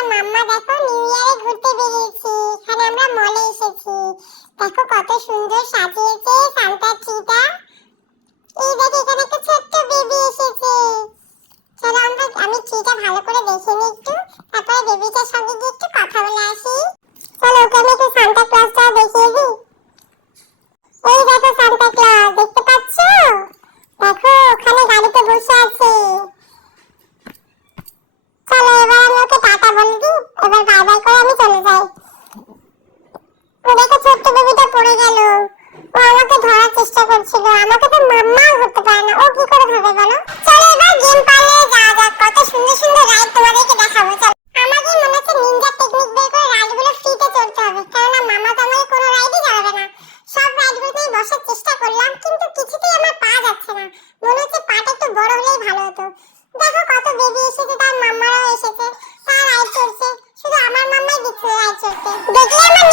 দেখো নিউ ইয়ারে ঘুরতে বেরিয়েছি। এখানে আমরা মলে এসেছি। দেখো কত সুন্দর সাজিয়েছে সান্তা ট্রিটা এই দেখো, এখানে একটা ছোট্ট বেবি এসেছে। চলো আমরা, আমি ট্রিটা ভালো করে দেখে নিই একটু। তারপরে বেবিটার সঙ্গে গিয়ে একটু কথা বলে আসি। চলো, ওকে আমি একটু সান্তা ক্লজটা দেখিয়ে দিই। এই দেখো সান্তা ক্লজ দেখতে পাচ্ছ? দেখো, ওখানে গাড়িতে বসে আছে চলো এবার আমি ওকে টাটা বলে দিই এবার বাই বাই করে আমি চলে যাই ও দেখো ছোট্ট বেবিটা পড়ে গেল ও আমাকে ধরার চেষ্টা করছিল আমাকে তো মাম্মাও ধরতে পারে ধরবে বলো? চলো এবার গেম পার্লারে যাওয়া যাক। কত সুন্দর সুন্দর রাইড তোমাদেরকে দেখাবো, চলো। আমাকে মনে হচ্ছে নিনজা টেকনিক বের করে রাইডগুলো ফ্রিতে চড়তে হবে, কেননা মামা তো আমাকে কোনো রাইডই যাবে না। সব রাইডগুলোতেই বসার চেষ্টা করলাম, কিন্তু কিছুতেই আমার পা যাচ্ছে না। মনে হচ্ছে পাটা একটু বড় হলেই ভালো হতো। দেখো কত বেবি এসেছে, তার মাম্মারাও এসেছে, তার রাইড চড়ছে শুধু আমার মাম্মাই দিচ্ছে রাইড চড়তে দেখলে আমার